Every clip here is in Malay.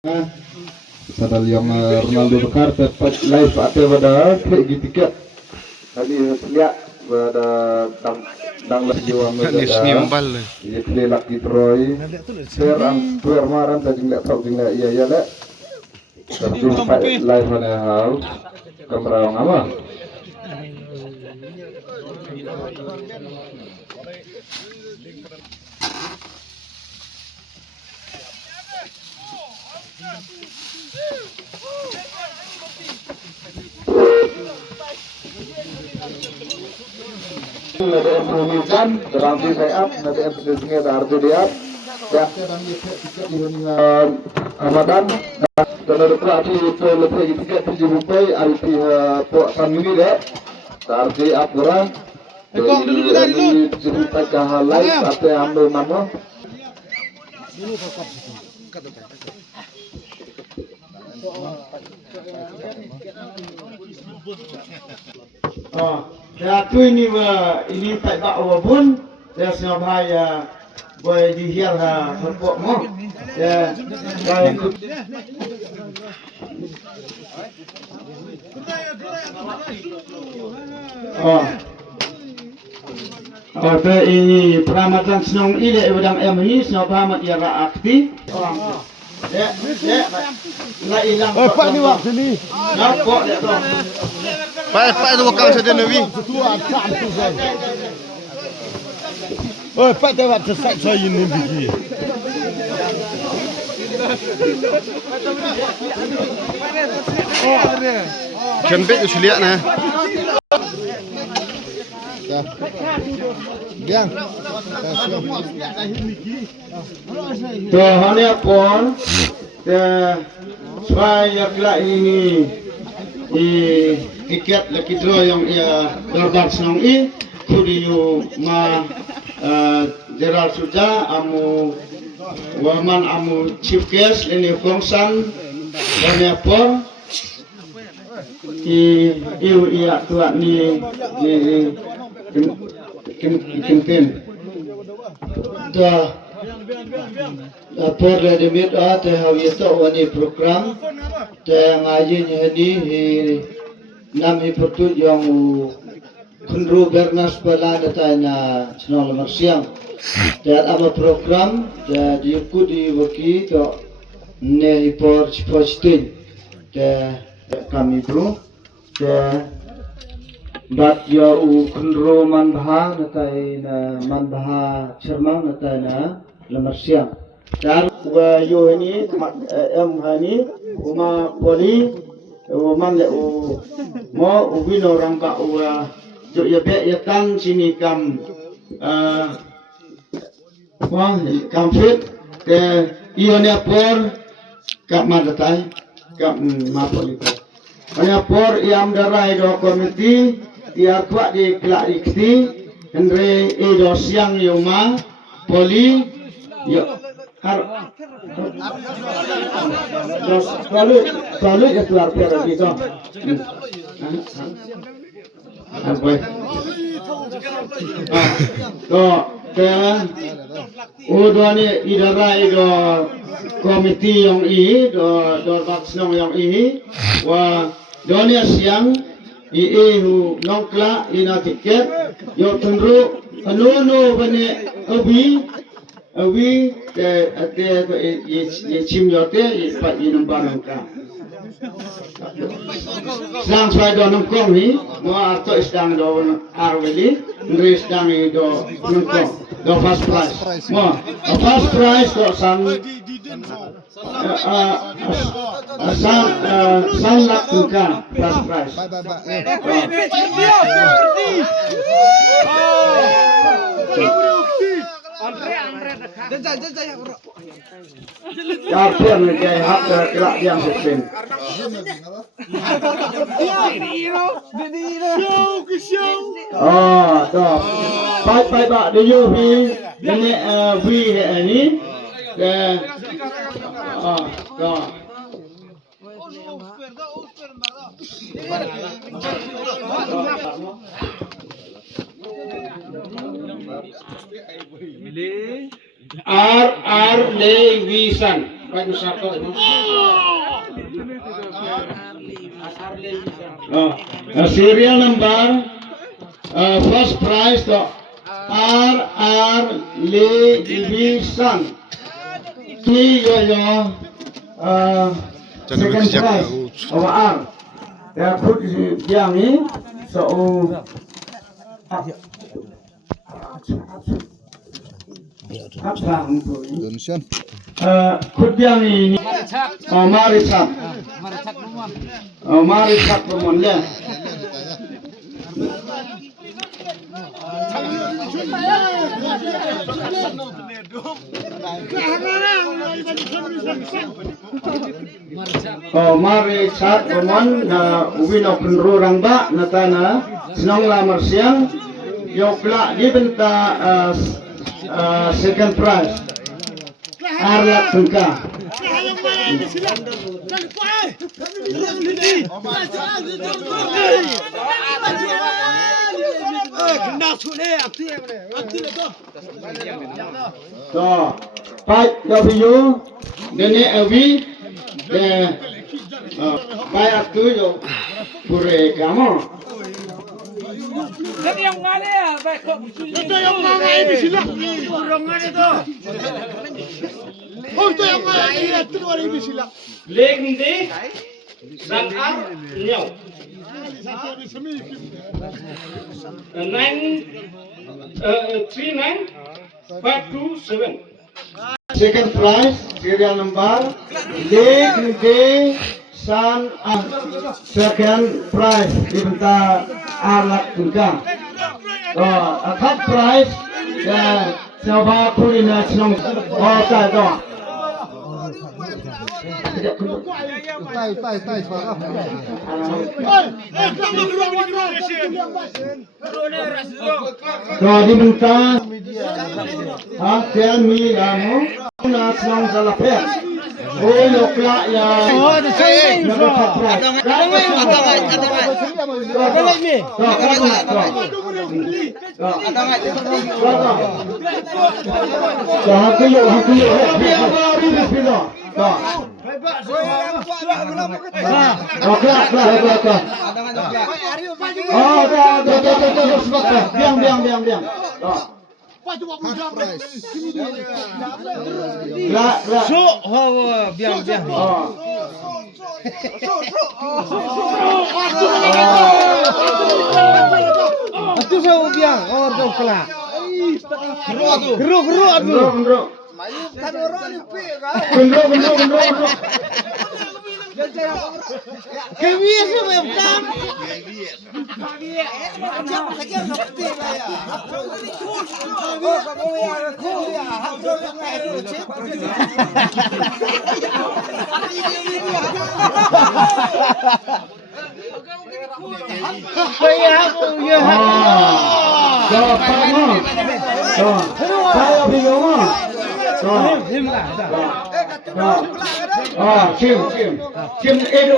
Sadal yang Ronaldo Bekar tepat live ada pada kayak gitu tiket tadi lihat pada dang lagi wang ada ya play lagi Troy serang maran tadi nggak tahu nggak iya lek tapi live mana hal kamera apa nanti improvisan berarti saya up nanti improvisasinya harus dia ya Ramadan dan ada berarti itu lebih tiket 7 rupiah arti puasan ini deh arti up kurang dari 7 rupiah ke hal lain arti ambil nama ya tu ini tak bawa pun ya siapa ya boleh dihir sepok mo ya baik tu ini peramatan senong ile udang ini siapa mat ya aktif ya lah hilang Pak ni wak sini. nampak dia tu Pak tu wakang saja Nabi. Oh, Pak tu wak tersak saya ini biji. Kempit tu lihat nah. Biang. tu hanya pun supaya kelak ini tiket lagi draw yang ia dapat senang kudiu ma Gerald Suja amu waman amu chief guest ini fungsan dan apa iu ia tua ni kim dah por le demit te hawita wani program te ngaji ni nam hi pertut yang kunru bernas pelada na channel marsiang dan ama program jadi ikut waki to ne por postin te kami bro te bat ya kunru manbha na manbha cermang na lemarsiang dan yo ini hani uma poli man le mo ubin orang ka jo ya be ya kan sini kam fit ke ione por kap madatai kap ma poli hanya por iam darai do komiti tiar kwa di kelak dikti andre do siang yoma poli yo har selalu ya keluar per gitu apa udani idara ido komiti yang do baksenong yang wa donia siang hu nongkla ina tiket yo tundru anu bane awi ye chim yote pat inam barangka sang swai do nongkong ni mo ato istang do arweli ngri istang do nongkong do first prize mo first prize do sang lak ka first prize Kapten kay hak kelak yang sesing. Oh, toh. Pai bak de yo vi, ini vi ini. Toh. R. Lewisan. baju saka. Serial number first prize to R Levisan. Yo second prize of R. Ya put yang ini so apa untuk put yang ini Marisak pemonnya. Marisak pemon na uwino penrurang ba natana senong lamar siang yokla dibenta second prize Arya Tungka. So, Pak W, Nene Awi, Pak Atu yo pure kamu. Jadi yang mana ya? Itu yang mana ini sila? Orang mana tu? Oh, itu yang mana ini? Itu orang ini sila. Legi ni, sangar nyau. 39,527. Second prize, serial number, Legi San second prize dibenta Arya Tungka. Third prize, Siapa Purina Senong. Oh, tak. Kalau diminta, akan milamu nak senang salapet. Oh, lokla ya. Oh, ada saya. Biang. Itu saya biang, orang tu kelak. Geruk tu. Kewis bukan? Sim Edo.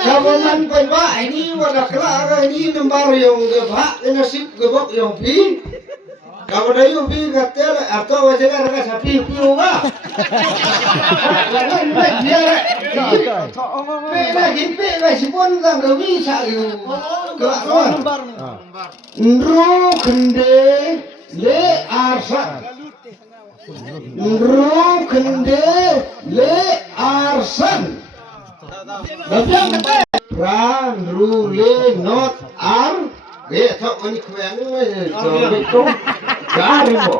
Kamu man pa ini wala klara ini nomor yang pak nasib gebok yang pi. Kamu dah yung pi katel atau wajah raga sapi piu ba. Lawan baik dia le. Pe sipon tang gawi sa yu. Kelakuan. Nro kende le arsan. Nro kende le arsan. Dapat pra nru le not ar. Tak ini kau itu cari mo.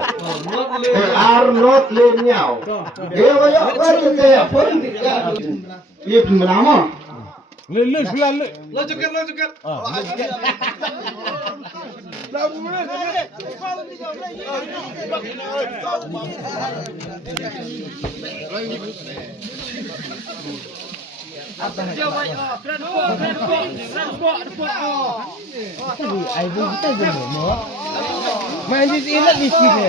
Ar not le nyau. Wajah baru dia pun dia nama. Le. Lo cekat. Main di sini di sini.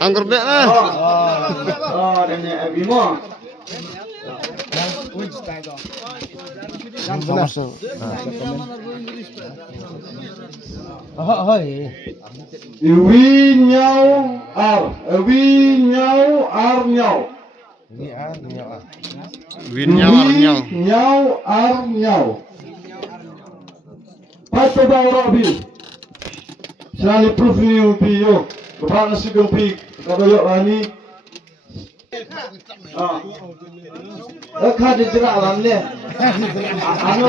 Angker dek lah. Oh, dan ya Bimo. Iwi nyau ar nyau. Nyau ar nyau. Pato ba Robi? Sali proof ni upi yo. Kepala si gempi kadoyo ani. Kha di jira lam le. Ano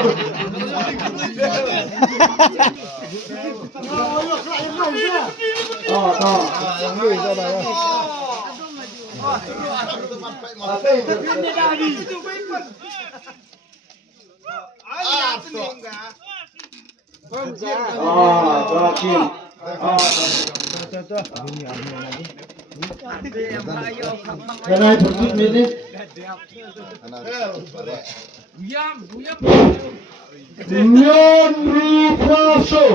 Can I put minute? Nyon Rupaso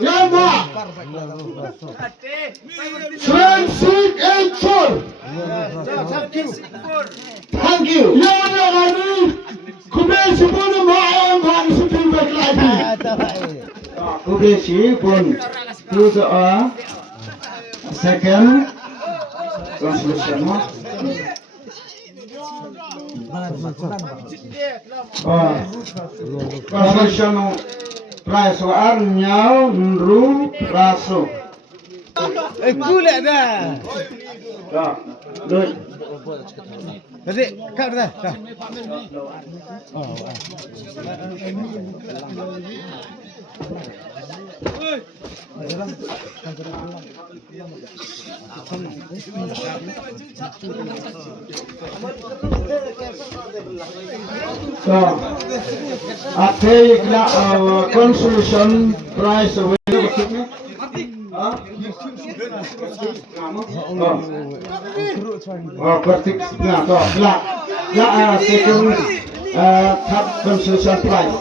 Yama Sensik and Sol. Thank you. Yana Gani Kubeshi Pun Maam Han Sutin Baklati. Kubeshi Pun to the second translation. Translation price war nyau nru raso. Gula dah. Doi. Tadi kau dah. Consolation prize away. Berarti second third consolation prize.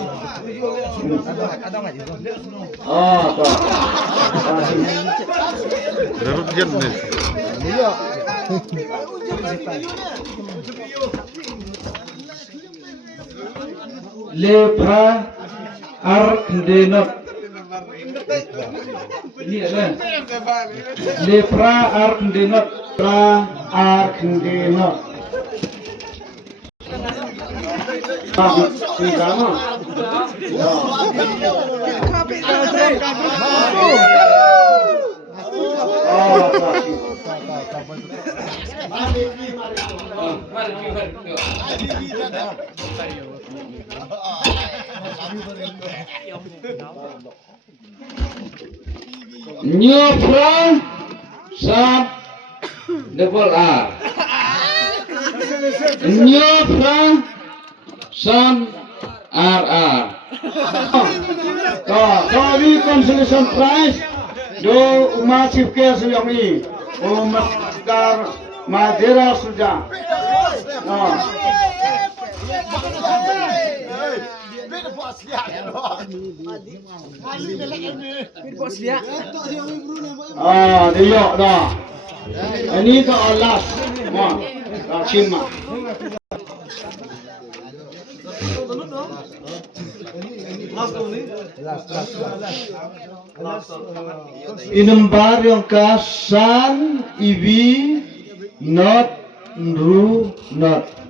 Lepra arkendenot. Lepra arkendenot. Lepra arkendenot. Nyopra sub double R. Nyopra sub RR. Kami consolation prize do masif ke sejami. Umaskar Madera sudah. Dia dah. Ini ke alas. Cima. Inembar yang kasan ibi not nru not.